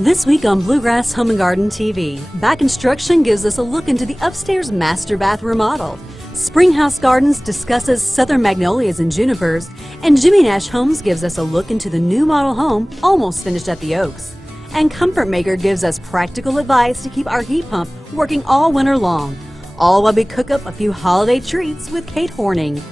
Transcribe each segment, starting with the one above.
This week on Bluegrass Home and Garden TV, Back Construction gives us a look into the upstairs master bath remodel. Springhouse Gardens discusses southern magnolias and junipers, and Jimmy Nash Homes gives us a look into the new model home almost finished at the Oaks. And Comfort Maker gives us practical advice to keep our heat pump working all winter long, all while we cook up a few holiday treats with Kate Horning.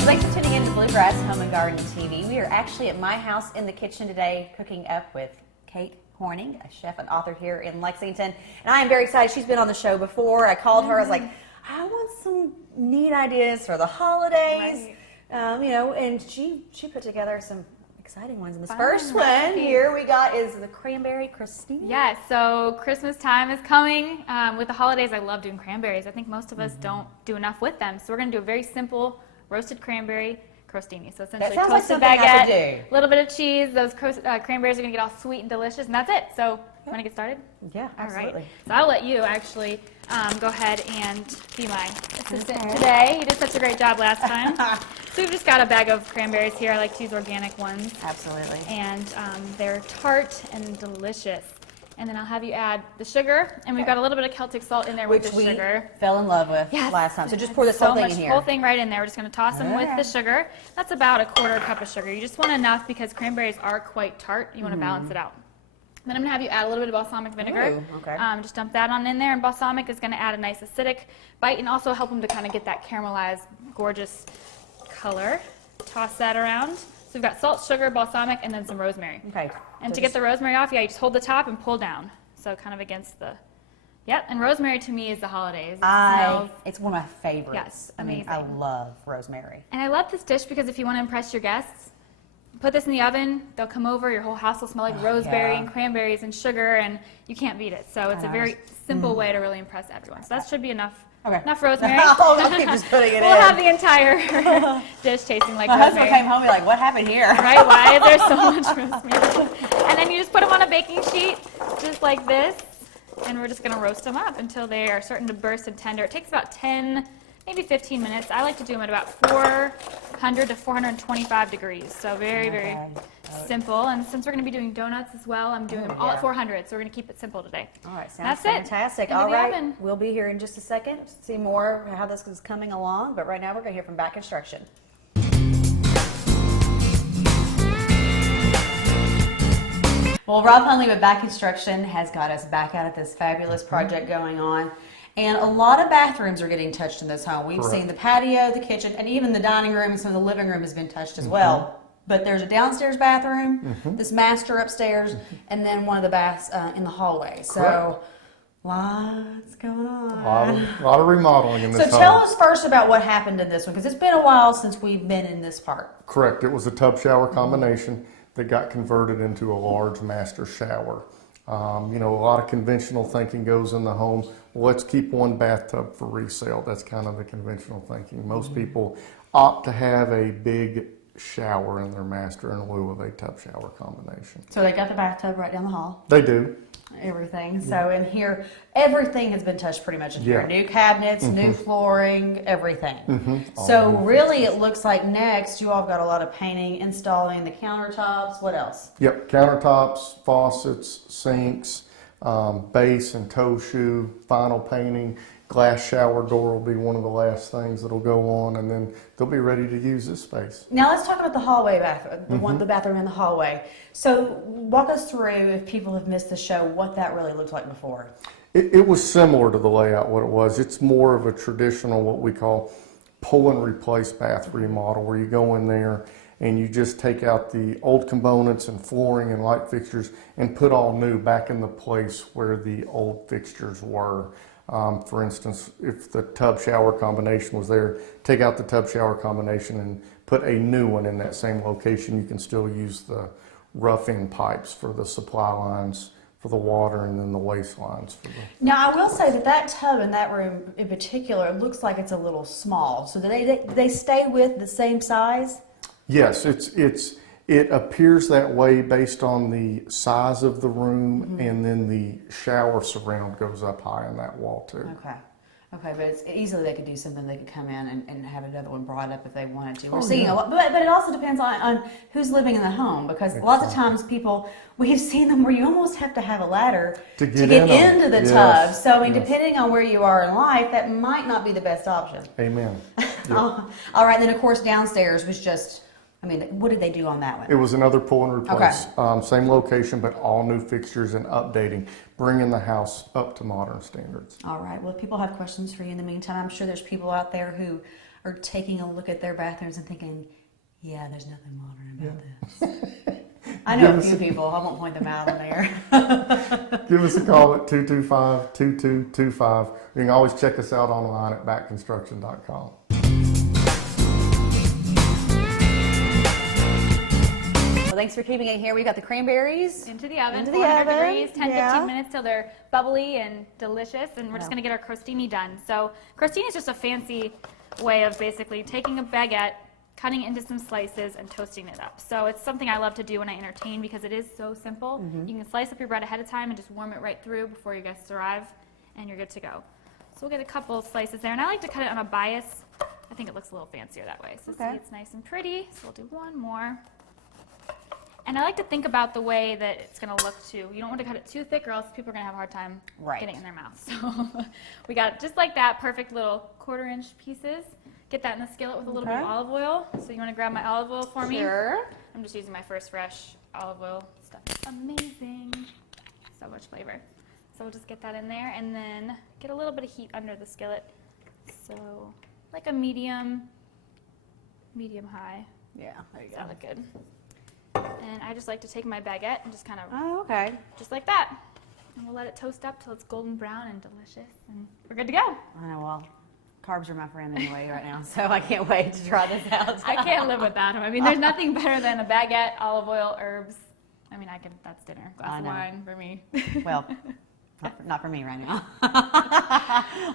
Thanks for tuning in to Bluegrass Home and Garden TV. We are actually at my house in the kitchen today cooking up with Kate Horning, a chef and author here in Lexington. And I am very excited. She's been on the show before. I called her. I was like, I want some neat ideas for the holidays. Right. And she put together some exciting ones. And this first one here we got is the cranberry crostini. Yes, so Christmas time is coming. With the holidays, I love doing cranberries. I think most of us don't do enough with them. So we're going to do a very simple roasted cranberry crostini. So essentially toasted baguette, a little bit of cheese. Those cranberries are going to get all sweet and delicious, and that's it. So you want to get started? Yeah, absolutely. All right. So I'll let you actually go ahead and be my assistant today. You did such a great job last time. So we've just got a bag of cranberries here. I like to use organic ones. Absolutely. And they're tart and delicious. And then I'll have you add the sugar, and we've got a little bit of Celtic salt in there with the sugar. We fell in love with last time. So just pour this whole thing in here. Whole thing right in there. We're just going to toss them with the sugar. That's about a quarter cup of sugar. You just want enough because cranberries are quite tart. You want to balance it out. Then I'm going to have you add a little bit of balsamic vinegar. Ooh, okay. Just dump that on in there, and balsamic is going to add a nice acidic bite and also help them to kind of get that caramelized, gorgeous color. Toss that around. So we've got salt, sugar, balsamic, and then some rosemary. Okay. And to get the rosemary off, you just hold the top and pull down. So kind of against the, and rosemary to me is the holidays. It's one of my favorites. Yes, amazing. I love rosemary. And I love this dish because if you want to impress your guests, put this in the oven, they'll come over, your whole house will smell like rosemary and cranberries and sugar, and you can't beat it. So it's a very simple way to really impress everyone. So that should be enough. Okay. Enough rosemary. I'll keep just putting it in. We'll have the entire dish tasting like my rosemary. My husband came home and be like, what happened here? Right, why is there so much rosemary? And then you just put them on a baking sheet, just like this, and we're just going to roast them up until they are starting to burst and tender. It takes about 10, maybe 15 minutes. I like to do them at about 400 to 425 degrees, so very, very simple. And since we're going to be doing donuts as well, I'm doing them all at 400, so we're going to keep it simple today. All right, sounds That's fantastic. All right, we'll be here in just a second to see more how this is coming along, but right now we're going to hear from Back Construction. Well, Rob Hunley with Back Construction has got us back out at this fabulous project going on. And a lot of bathrooms are getting touched in this home. We've seen the patio, the kitchen, and even the dining room and some of the living room has been touched as well. But there's a downstairs bathroom, this master upstairs, and then one of the baths in the hallway. So, lots going on. A lot of remodeling in this home. So tell us first about what happened in this one, because it's been a while since we've been in this part. Correct. It was a tub shower combination that got converted into a large master shower. A lot of conventional thinking goes in the home. Well, let's keep one bathtub for resale. That's kind of the conventional thinking. Most people opt to have a big shower in their master in lieu of a tub shower combination. So they got the bathtub right down the hall. They do. Everything. So in here, everything has been touched pretty much in here. New cabinets, new flooring, everything. So really it looks like next you all got a lot of painting, installing the countertops. What else? Yep, countertops, faucets, sinks, base and toe shoe, final painting. Glass shower door will be one of the last things that'll go on, and then they'll be ready to use this space. Now let's talk about the hallway bathroom, the bathroom in the hallway. So walk us through, if people have missed the show, what that really looked like before. It was similar to the layout, what it was. It's more of a traditional, what we call pull and replace bath remodel, where you go in there and you just take out the old components and flooring and light fixtures and put all new back in the place where the old fixtures were. For instance, if the tub shower combination was there, take out the tub shower combination and put a new one in that same location. You can still use the rough-in pipes for the supply lines for the water, and then the waste lines for the... Now I will say that tub in that room in particular looks like it's a little small. So do they stay with the same size? Yes, it appears that way based on the size of the room, and then the shower surround goes up high in that wall too. Okay. Okay, but it's easily they could do something. They could come in and have another one brought up if they wanted to. We're Oh, seeing yeah. a lot, but it also depends on who's living in the home, because lots of times we've seen them where you almost have to have a ladder To get get in 'em. into the Yes, tub. So I mean, yes. depending on where you are in life, that might not be the best option. Amen. All right, then of course downstairs was just, I mean, what did they do on that one? It was another pull and replace. Okay. Same location, but all new fixtures and updating, bringing the house up to modern standards. All right. Well, if people have questions for you in the meantime, I'm sure there's people out there who are taking a look at their bathrooms and thinking, yeah, there's nothing modern about this. I know a few people. I won't point them out on there. Give us a call at 225-2225. You can always check us out online at backconstruction.com. Well, thanks for keeping it here. We got the cranberries. Into the oven, Into the 400 oven, degrees, 10, yeah. 15 minutes till they're bubbly and delicious, and we're just gonna get our crostini done. So crostini is just a fancy way of basically taking a baguette, cutting it into some slices, and toasting it up. So it's something I love to do when I entertain because it is so simple. You can slice up your bread ahead of time and just warm it right through before your guests arrive, and you're good to go. So we'll get a couple slices there, and I like to cut it on a bias. I think it looks a little fancier that way. So see, it's nice and pretty. So we'll do one more. And I like to think about the way that it's going to look too. You don't want to cut it too thick or else people are going to have a hard time getting it in their mouth. So we got just like that, perfect little 1/4-inch pieces. Get that in the skillet with a little bit of olive oil. So you want to grab my olive oil for me? Sure. I'm just using my first fresh olive oil stuff. It's amazing. So much flavor. So we'll just get that in there and then get a little bit of heat under the skillet. So like a medium high. Yeah, there you go. That look good. And I just like to take my baguette and just kind of, Oh, okay. just like that. And we'll let it toast up till it's golden brown and delicious, and we're good to go. I know, well, carbs are my friend anyway right now, so I can't wait to try this out. I can't live without them. I mean, there's nothing better than a baguette, olive oil, herbs. I mean, that's dinner. Glass of wine for me. Well, not for me right now.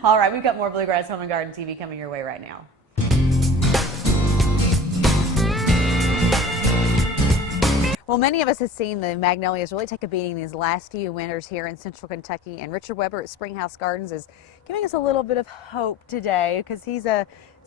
All right, we've got more Bluegrass Home and Garden TV coming your way right now. Well, many of us have seen the magnolias really take a beating these last few winters here in central Kentucky, and Richard Weber at Springhouse Gardens is giving us a little bit of hope today because he's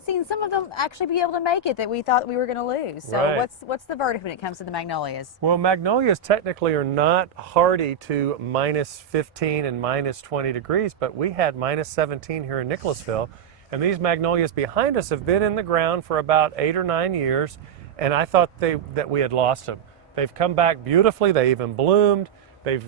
seen some of them actually be able to make it that we thought we were going to lose. So Right. what's the verdict when it comes to the magnolias? Well, magnolias technically are not hardy to minus 15 and minus 20 degrees, but we had minus 17 here in Nicholasville, and these magnolias behind us have been in the ground for about 8 or 9 years, and I thought that we had lost them. They've come back beautifully. They even bloomed. They've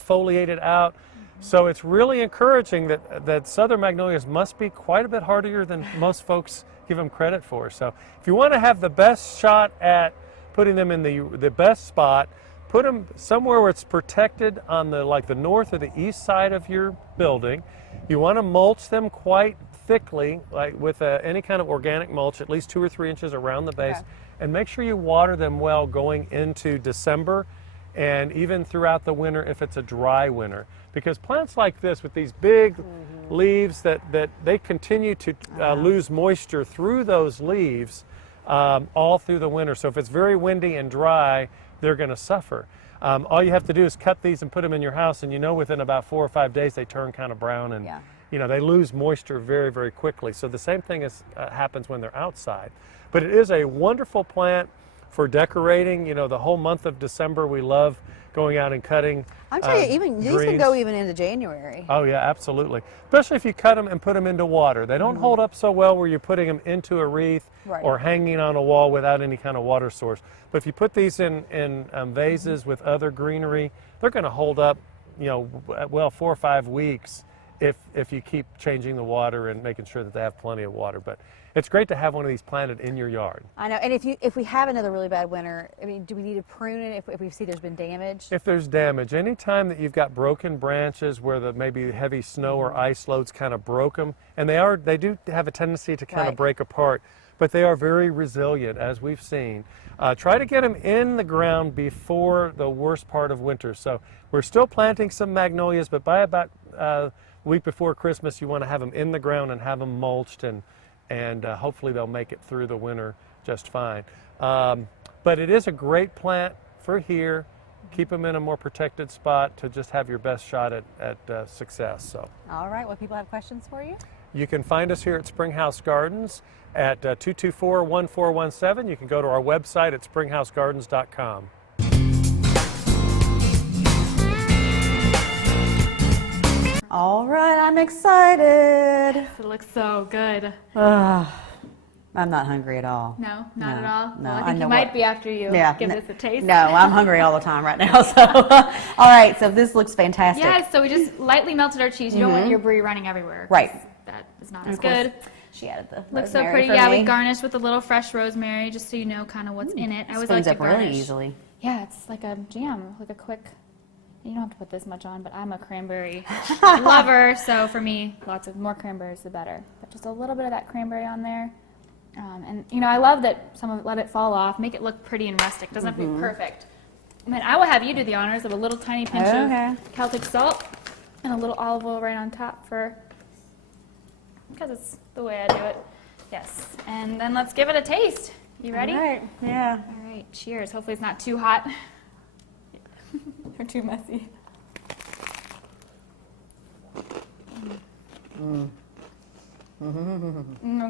foliated out. So it's really encouraging that southern magnolias must be quite a bit hardier than most folks give them credit for. So if you want to have the best shot at putting them in the best spot, put them somewhere where it's protected on the north or the east side of your building. You want to mulch them quite thickly, like with any kind of organic mulch, at least 2 or 3 inches around the base. Okay. And make sure you water them well going into December and even throughout the winter if it's a dry winter. Because plants like this with these big leaves that they continue to lose moisture through those leaves all through the winter. So if it's very windy and dry, they're going to suffer. All you have to do is cut these and put them in your house, and within about 4 or 5 days they turn kind of brown, and they lose moisture very, very quickly. So the same thing happens when they're outside. But it is a wonderful plant for decorating. The whole month of December we love going out and cutting. I'm telling you, even these can go even into January. Oh yeah, absolutely. Especially if you cut them and put them into water. They don't hold up so well where you're putting them into a wreath or hanging on a wall without any kind of water source. But if you put these in vases with other greenery, they're going to hold up, 4 or 5 weeks if you keep changing the water and making sure that they have plenty of water. But it's great to have one of these planted in your yard. I know, and if we have another really bad winter, I mean, do we need to prune it if we see there's been damage? If there's damage, anytime that you've got broken branches where maybe heavy snow or ice loads kind of broke them, and they do have a tendency to kind of break apart, but they are very resilient, as we've seen. Try to get them in the ground before the worst part of winter. So we're still planting some magnolias, but by about a week before Christmas, you want to have them in the ground and have them mulched, and hopefully they'll make it through the winter just fine. But it is a great plant for here keep them in a more protected spot to just have your best shot at success. So. All right, well, people have questions for you? You can find us here at Springhouse Gardens at 224-1417. You can go to our website at springhousegardens.com. All right, I'm excited. It looks so good. I'm not hungry at all. No, not at all. No, Well, I I think know you might what- be after you Yeah, give this a taste. No, I'm hungry all the time right now. So, all right, so this looks fantastic. Yes, so we just lightly melted our cheese. You don't want your brie running everywhere. 'cause Right. That is not And as of course, good. She added the Looks so rosemary pretty. for Yeah, me. we garnished with a little fresh rosemary, just so you know kind of what's in it. I always like Spins to up garnish. really easily. Yeah, it's like a jam, like a quick. You don't have to put this much on, but I'm a cranberry lover, so for me, lots of more cranberries the better. But just a little bit of that cranberry on there. And you know, I love that some of it, let it fall off, make it look pretty and rustic. Doesn't have to be perfect. I mean, I will have you do the honors of a little tiny pinch of Celtic salt and a little olive oil right on top because it's the way I do it. Yes, and then let's give it a taste. You ready? All right, yeah. All right, cheers. Hopefully it's not too hot or too messy.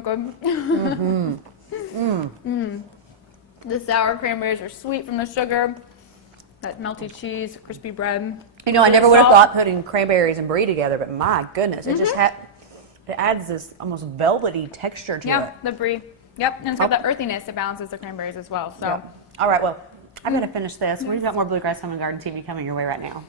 Good. The sour cranberries are sweet from the sugar. That melty cheese, crispy bread. You know, I never would have Salt. thought putting cranberries and brie together, but my goodness, it just it adds this almost velvety texture to Yeah, it. the brie. Yep, and it's got the earthiness that balances the cranberries as well. So. Yeah. All right, well, I'm going to finish this. We've got more Bluegrass Home and Garden TV coming your way right now.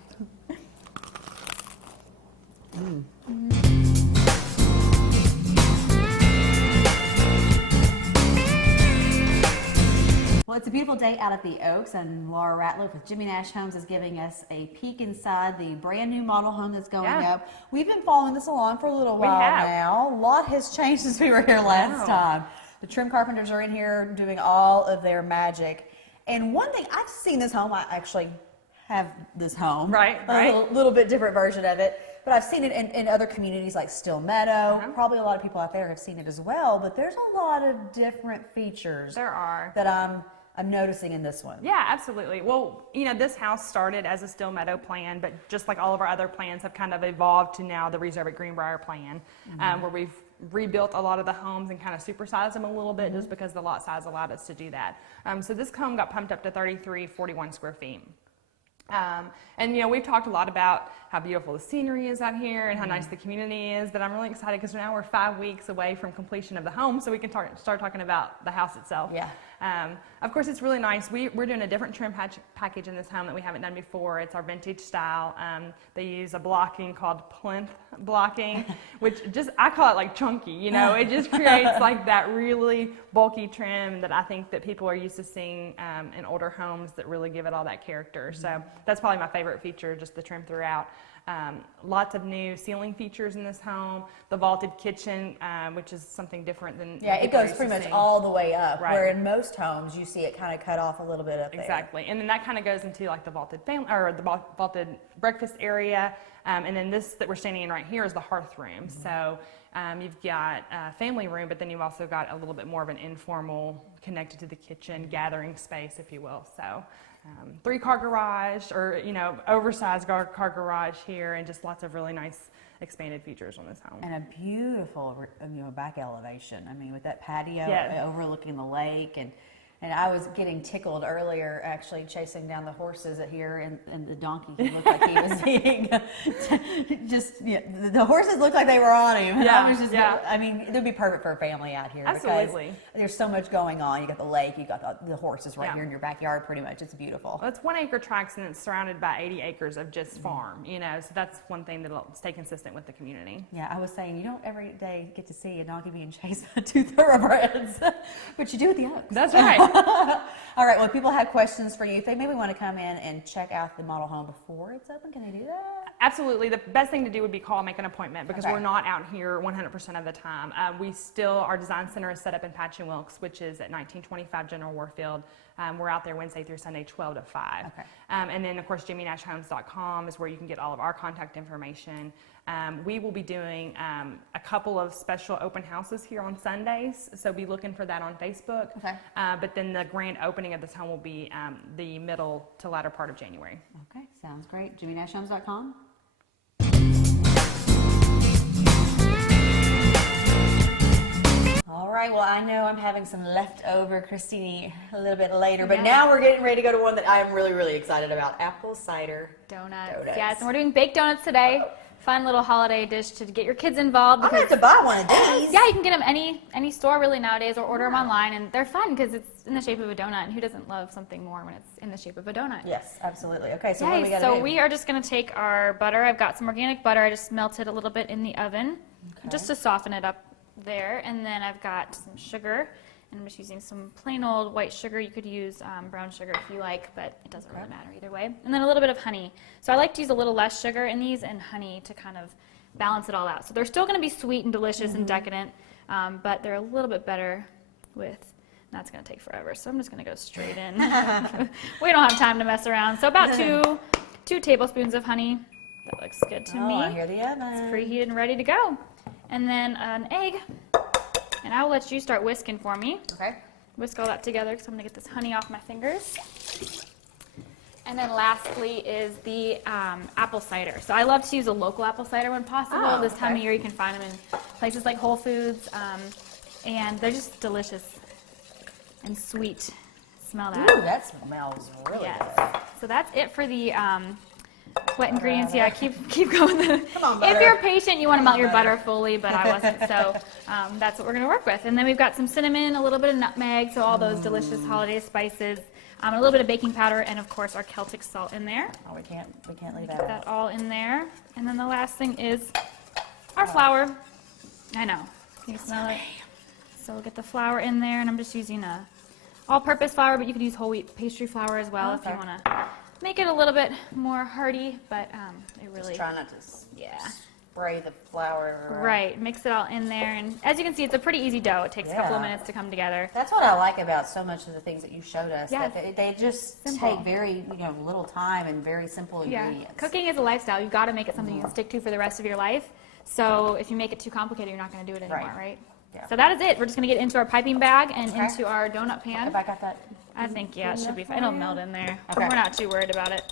Well, it's a beautiful day out at the Oaks, and Laura Ratliff with Jimmy Nash Homes is giving us a peek inside the brand new model home that's going up. We've been following this along for a little while now. A lot has changed since we were here last time. The trim carpenters are in here doing all of their magic. And one thing, I've seen this home, I actually have this home. Right. A little bit different version of it. But I've seen it in other communities like Still Meadow. Probably a lot of people out there have seen it as well. But there's a lot of different features There are. that I'm noticing in this one. Yeah, absolutely. Well, you know, this house started as a Still Meadow plan, but just like all of our other plans have kind of evolved to now the Reserve at Greenbrier plan, where we've rebuilt a lot of the homes and kind of supersized them a little bit just because the lot size allowed us to do that. So this home got pumped up to 3341 square feet. And you know, we've talked a lot about how beautiful the scenery is out here and how nice the community is, but I'm really excited because now we're 5 weeks away from completion of the home, so we can start talking about the house itself. Yeah. Of course, it's really nice. We're doing a different trim package in this home that we haven't done before. It's our vintage style. They use a blocking called plinth blocking, which I call it like chunky, you know. It just creates like that really bulky trim that I think that people are used to seeing in older homes that really give it all that character. So that's probably my favorite feature, just the trim throughout. Lots of new ceiling features in this home. The vaulted kitchen, which is something different than Yeah, it goes pretty much all the way up, Right. where in most homes you see it kind of cut off a little bit up there. Exactly, and then that kind of goes into like the vaulted family or the vaulted breakfast area, and then this that we're standing in right here is the hearth room. So you've got a family room, but then you've also got a little bit more of an informal, connected to the kitchen, gathering space, if you will. So 3-car garage, or you know, oversized car garage here, and just lots of really nice expanded features on this home. And a beautiful, back elevation. I mean, with that patio Yes. overlooking the lake, and I was getting tickled earlier, actually chasing down the horses here, and the donkey, he looked like he was being the horses looked like they were on him. And I was just, I mean, it would be perfect for a family out here. Absolutely. Because there's so much going on. You got the lake, you got the horses right here in your backyard, pretty much. It's beautiful. Well, it's 1 acre tracts and it's surrounded by 80 acres of just farm, you know, so that's one thing that'll stay consistent with the community. Yeah, I was saying, you don't every day get to see a donkey being chased by 2 thoroughbreds, but you do at the Oaks. That's right. All right, well, people have questions for you. If they maybe want to come in and check out the model home before it's open, can they do that? Absolutely. The best thing to do would be call, make an appointment, because Okay. we're not out here 100% of the time. Our design center is set up in Patch and Wilkes, which is at 1925 General Warfield. We're out there Wednesday through Sunday, 12 to 5. Okay. And then, of course, JimmyNashHomes.com is where you can get all of our contact information. We will be doing a couple of special open houses here on Sundays, so be looking for that on Facebook. Okay. But then the grand opening of this home will be the middle to latter part of January. Okay, sounds great. JimmyNashHomes.com. All right, well, I know I'm having some leftover crostini a little bit later, but Yeah. now we're getting ready to go to one that I'm really, really excited about, apple cider Donuts. donuts. Yes, and we're doing baked donuts today. Fun little holiday dish to get your kids involved. I'm going to have to buy one of these. Yeah, you can get them any store really nowadays, or order them online, and they're fun because it's in the shape of a donut, and who doesn't love something more when it's in the shape of a donut? Yes, absolutely. Okay, so what do we Yay, got to so do? we are just going to take our butter. I've got some organic butter. I just melted a little bit in the oven just to soften it up there. And then I've got some sugar, and I'm just using some plain old white sugar. You could use brown sugar if you like, but it doesn't really matter either way. And then a little bit of honey. So I like to use a little less sugar in these and honey to kind of balance it all out. So they're still going to be sweet and delicious and decadent, but they're a little bit better with, that's going to take forever. So I'm just going to go straight in. We don't have time to mess around. So about two tablespoons of honey. That looks good to me. I hear the oven. It's preheated and ready to go. And then an egg. And I will let you start whisking for me. Okay. Whisk all that together because I'm going to get this honey off my fingers. And then lastly is the apple cider. So I love to use a local apple cider when possible. Oh, This time of okay. year you can find them in places like Whole Foods. And they're just delicious and sweet. Smell that. Ooh, that smells really Yes. good. So that's it for the wet ingredients. Yeah, keep going. Come on, If butter. you're patient, you want to melt your butter. butter fully, but I wasn't. So that's what we're going to work with. And then we've got some cinnamon, a little bit of nutmeg, so all those delicious holiday spices, a little bit of baking powder, and of course our Celtic salt in there. Oh, we can't leave Get that out. that all in there. And then the last thing is our flour. I know. Can you smell it? So we'll get the flour in there, and I'm just using a all-purpose flour, but you could use whole wheat pastry flour as well if you want to make it a little bit more hearty, but it really, Just try not to yeah. spray the flour around. Right, mix it all in there, and as you can see, it's a pretty easy dough. It takes a couple of Yeah. minutes to come together. That's what I like about so much of the things that you showed us. Yeah. That they just Simple. take very little time and very simple Yeah, ingredients. cooking is a lifestyle. You've got to make it something you can stick to for the rest of your life. So if you make it too complicated, you're not going to do it anymore, right? Yeah. So that is it. We're just going to get into our piping bag and Okay. into our donut pan. Have I got that? I think, yeah, it should be fine. It'll melt in there. Okay. We're not too worried about it.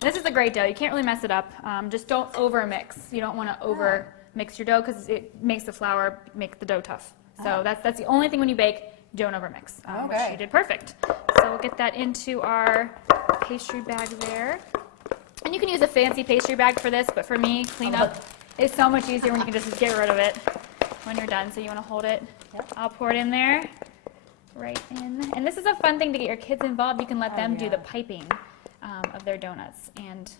This is a great dough. You can't really mess it up. Just don't over mix. You don't want to over mix your dough because it makes the flour make the dough tough. So that's the only thing when you bake. Don't over mix, which Okay. you did perfect. So we'll get that into our pastry bag there. And you can use a fancy pastry bag for this, but for me, cleanup is so much easier when you can just get rid of it when you're done. So you want to hold it. Yep. I'll pour it in there. Right in. And this is a fun thing to get your kids involved. You can let them do yeah. the piping of their donuts and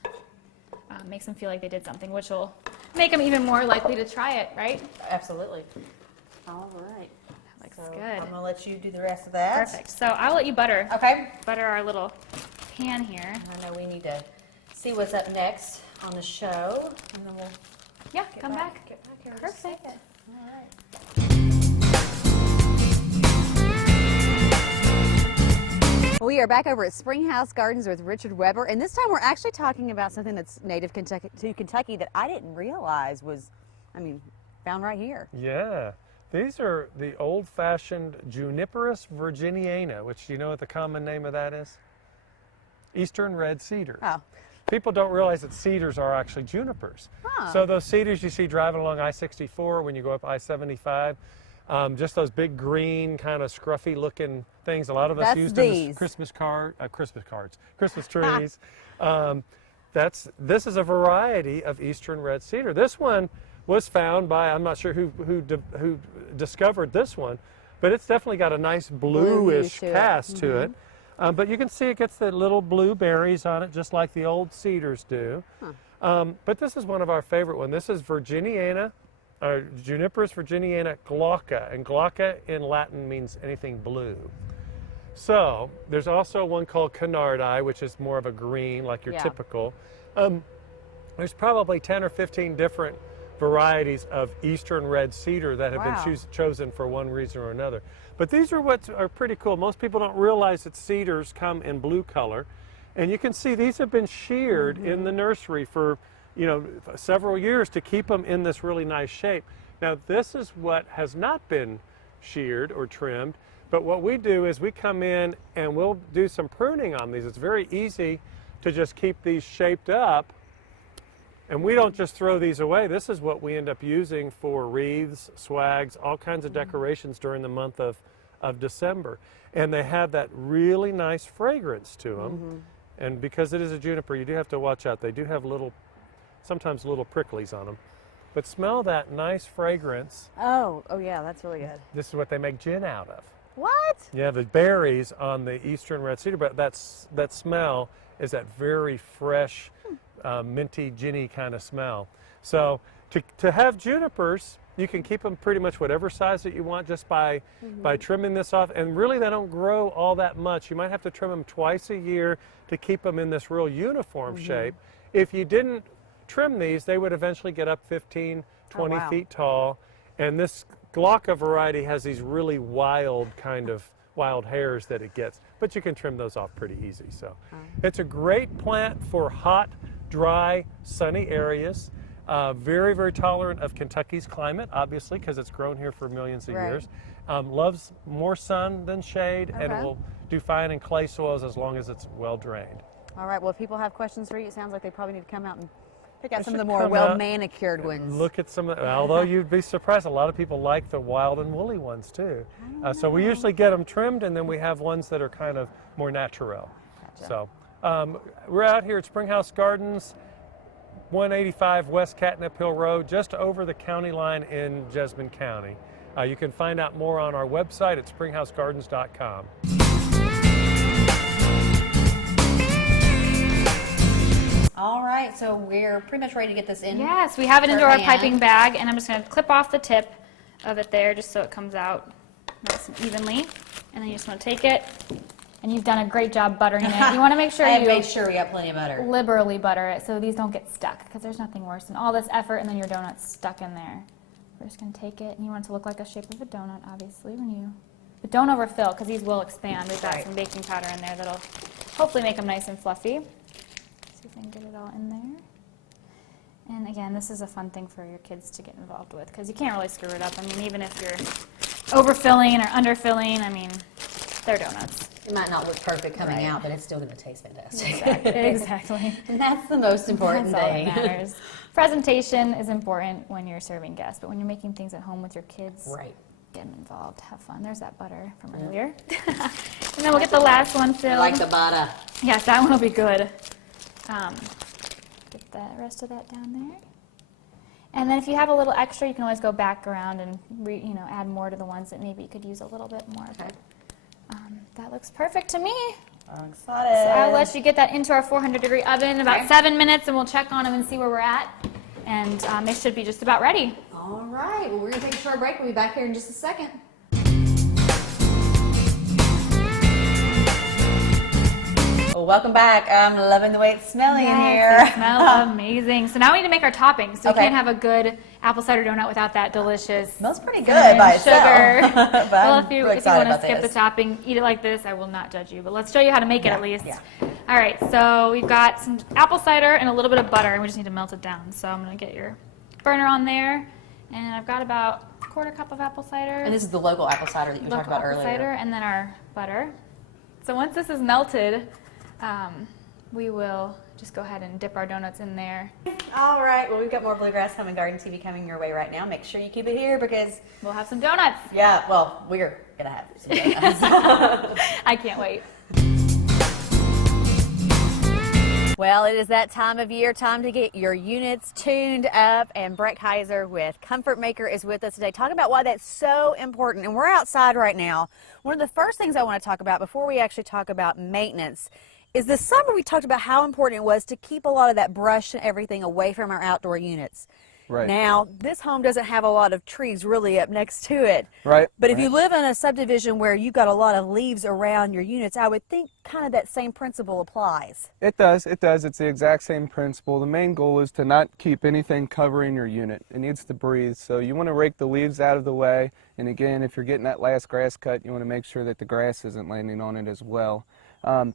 makes them feel like they did something, which will make them even more likely to try it, right? Absolutely. All right. Looks So good. I'm gonna let you do the rest of that. Perfect. So I'll let you butter Okay. our little pan here. I know we need to see what's up next on the show, and then we'll Yeah, come back. Get back here. in just a Perfect. second. All right. We are back over at Springhouse Gardens with Richard Weber, and this time we're actually talking about something that's native to Kentucky that I didn't realize was, found right here. Yeah. These are the old-fashioned Juniperus virginiana, which, you know what the common name of that is? Eastern red cedar. Oh. People don't realize that cedars are actually junipers. Huh. So those cedars you see driving along I-64 when you go up I-75, just those big green kind of scruffy looking things. A lot of us That's use them these. as Christmas trees. This is a variety of Eastern red cedar. This one was found by, I'm not sure who discovered this one, but it's definitely got a nice bluish to it. cast to it. But you can see it gets the little blue berries on it, just like the old cedars do. But this is one of our favorite ones. This is Virginiana, or Juniperus virginiana glauca, and glauca in Latin means anything blue. So there's also one called Canardi, which is more of a green, like your Yeah. typical. There's probably 10 or 15 different varieties of eastern red cedar that have Wow. been chosen for one reason or another. But these are what are pretty cool. Most people don't realize that cedars come in blue color. And you can see these have been sheared in the nursery for, you know, several years to keep them in this really nice shape. Now this is what has not been sheared or trimmed, but what we do is we come in and we'll do some pruning on these. It's very easy to just keep these shaped up, and we don't just throw these away. This is what we end up using for wreaths, swags, all kinds of decorations during the month of December. And they have that really nice fragrance to them. And because it is a juniper, you do have to watch out. They do have sometimes little pricklies on them. But smell that nice fragrance. Oh yeah, that's really good. This is what they make gin out of. What? Yeah, the berries on the eastern red cedar, but that smell is that very fresh, minty, ginny kind of smell. So to have junipers, you can keep them pretty much whatever size that you want just by trimming this off. And really, they don't grow all that much. You might have to trim them twice a year to keep them in this real uniform shape. If you didn't trim these, they would eventually get up 15, 20 wow. feet tall. And this Glauca variety has these really wild hairs that it gets, but you can trim those off pretty easy. So it's a great plant for hot, dry, sunny areas. Very, very tolerant of Kentucky's climate, obviously, because it's grown here for millions of years. Loves more sun than shade, and it will do fine in clay soils as long as it's well drained. All right, well, if people have questions for you, it sounds like they probably need to come out and pick out some of the should more come well out manicured ones. Look at some, although you'd be surprised, a lot of people like the wild and woolly ones too. So we usually get them trimmed, and then we have ones that are kind of more natural. So we're out here at Springhouse Gardens, 185 West Catnip Hill Road, just over the county line in Jessamine County. You can find out more on our website at springhousegardens.com. All right, so we're pretty much ready to get this in. Yes, we have it into her our hand. piping bag, and I'm just going to clip off the tip of it there just so it comes out nice and evenly. And then you just want to take it, and you've done a great job buttering it. You want to make sure I you made sure we got plenty of butter. liberally butter it so these don't get stuck, because there's nothing worse than all this effort and then your donut's stuck in there. We're just going to take it, and you want it to look like a shape of a donut, obviously, but don't overfill, because these will expand. We've got some baking powder in there that'll hopefully make them nice and fluffy. See if I can get it all in there. And again, this is a fun thing for your kids to get involved with, because you can't really screw it up. I mean, even if you're overfilling or underfilling, I mean, they're donuts. It might not look perfect coming out, but it's still going to taste fantastic. Exactly. And that's the most important That's all thing. that matters. Presentation is important when you're serving guests, but when you're making things at home with your kids, Right. get them involved, have fun. There's that butter from earlier. And then we'll get the last one filled. I like the butter. Yes, that one will be good. Get the rest of that down there. And then if you have a little extra, you can always go back around and add more to the ones that maybe you could use a little bit more. Okay. That looks perfect to me. I'm excited. So I'll let you get that into our 400-degree oven in about 7 minutes, and we'll check on them and see where we're at. And they should be just about ready. All right, well, we're going to take a short break. We'll be back here in just a second. Well, welcome back. I'm loving the way it's smelling in here. They smell amazing. So now we need to make our toppings. So Okay. we can't have a good apple cider donut without that delicious Smells pretty good cinnamon, by sugar. itself. But Well, I'm if you really want excited to about skip this. the topping, eat it like this, I will not judge you. But let's show you how to make it at least. yeah. All right, so we've got some apple cider and a little bit of butter, and we just need to melt it down. So I'm going to get your burner on there, and I've got about a quarter cup of apple cider. And this is the local apple cider that you talked about apple earlier. cider, and then our butter. So once this is melted, we will just go ahead and dip our donuts in there. All right, well, we've got more Bluegrass Home and Garden TV coming your way right now. Make sure you keep it here because, We'll have some donuts. yeah, well, we're going to have some donuts. I can't wait. Well, it is that time of year, time to get your units tuned up, and Brett Kaiser with Comfort Maker is with us today, talking about why that's so important. And we're outside right now. One of the first things I want to talk about before we actually talk about maintenance is this summer we talked about how important it was to keep a lot of that brush and everything away from our outdoor units. Right. Now, this home doesn't have a lot of trees really up next to it. Right. But if right. you live in a subdivision where you've got a lot of leaves around your units, I would think kind of that same principle applies. It does. It does. It's the exact same principle. The main goal is to not keep anything covering your unit. It needs to breathe. So you want to rake the leaves out of the way. And again, if you're getting that last grass cut, you want to make sure that the grass isn't landing on it as well.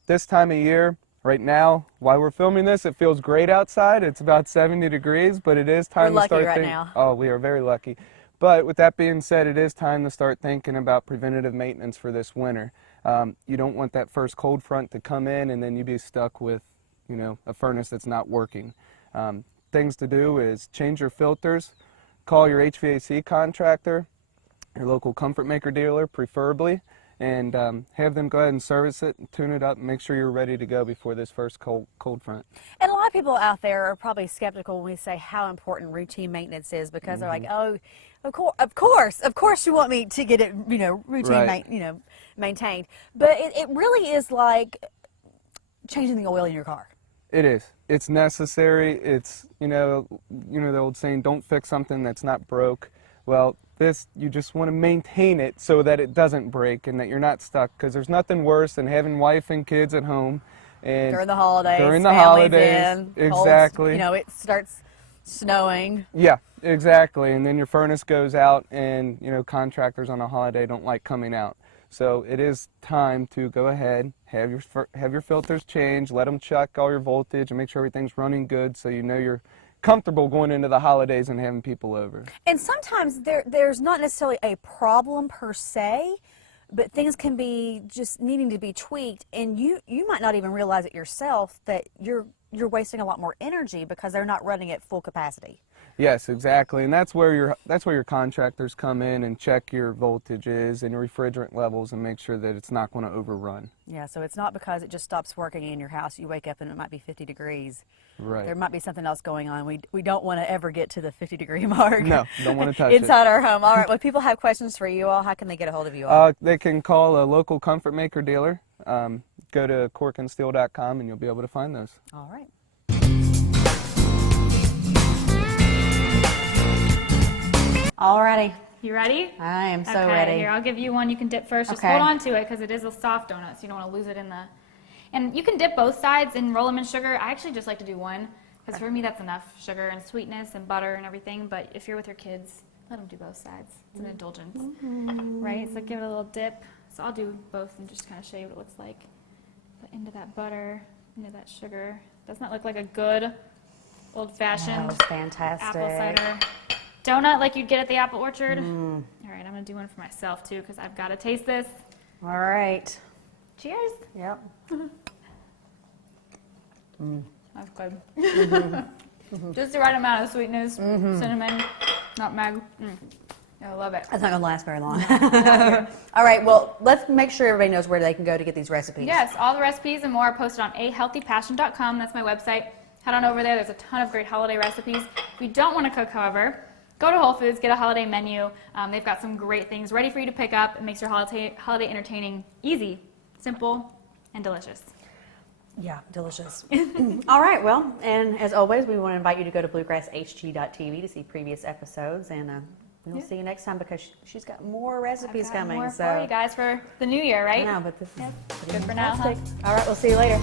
This time of year, right now, while we're filming this, it feels great outside. It's about 70 degrees, but it is time We're to start lucky right thinking. now. Oh, we are very lucky. But with that being said, it is time to start thinking about preventative maintenance for this winter. You don't want that first cold front to come in and then you be stuck with, you know, a furnace that's not working. Things to do is change your filters, call your HVAC contractor, your local comfort maker dealer preferably, and have them go ahead and service it, tune it up, and make sure you're ready to go before this first cold front. And a lot of people out there are probably skeptical when we say how important routine maintenance is, because they're like, oh, of course you want me to get it, you know, maintained. But it really is like changing the oil in your car. It is. It's necessary. It's, you know the old saying, don't fix something that's not broke. Well, this, you just want to maintain it so that it doesn't break and that you're not stuck, because there's nothing worse than having wife and kids at home. And During the holidays, during the families holidays, in, exactly. Cold, you know, it starts snowing. Yeah, exactly. And then your furnace goes out, and you know, contractors on a holiday don't like coming out. So it is time to go ahead, have your filters changed, let them check all your voltage, and make sure everything's running good, so you know you're comfortable going into the holidays and having people over. And sometimes there's not necessarily a problem per se, but things can be just needing to be tweaked, and you might not even realize it yourself that you're wasting a lot more energy because they're not running at full capacity. Yes, exactly, and that's where your contractors come in and check your voltages and your refrigerant levels and make sure that it's not going to overrun. Yeah, so it's not because it just stops working in your house. You wake up and it might be 50 degrees. Right. There might be something else going on. We don't want to ever get to the 50-degree mark. No, don't want to touch inside our home. All right, well, people have questions for you all. How can they get a hold of you all? They can call a local comfort maker dealer. Go to corkandsteel.com and you'll be able to find those. All right. Alrighty. You ready? I am so Okay, ready. here, I'll give you one you can dip first. Just Okay. hold on to it because it is a soft donut, so you don't want to lose it in the... And you can dip both sides and roll them in sugar. I actually just like to do one because for me that's enough sugar and sweetness and butter and everything. But if you're with your kids, let them do both sides. It's an indulgence, right? So give it a little dip. So I'll do both and just kind of show you what it looks like. Put into that butter, into that sugar. Doesn't that look like a good old-fashioned That was fantastic. apple cider donut like you'd get at the apple orchard? All right, I'm going to do one for myself too because I've got to taste this. All right. Cheers. Yep. That's good. Just the right amount of sweetness, cinnamon, nutmeg. I love it. That's not going to last very long. All right, well, let's make sure everybody knows where they can go to get these recipes. Yes, all the recipes and more are posted on ahealthypassion.com. That's my website. Head on over there. There's a ton of great holiday recipes. If you don't want to cook, however, go to Whole Foods, get a holiday menu. They've got some great things ready for you to pick up. It makes your holiday entertaining easy, simple, and delicious. Yeah, delicious. All right, well, and as always, we want to invite you to go to bluegrasshg.tv to see previous episodes, and we'll see you next time because she's got more recipes I've got coming. more so for you guys for the new year, right? I know, but this is Good for now, huh? fantastic. All right, we'll see you later.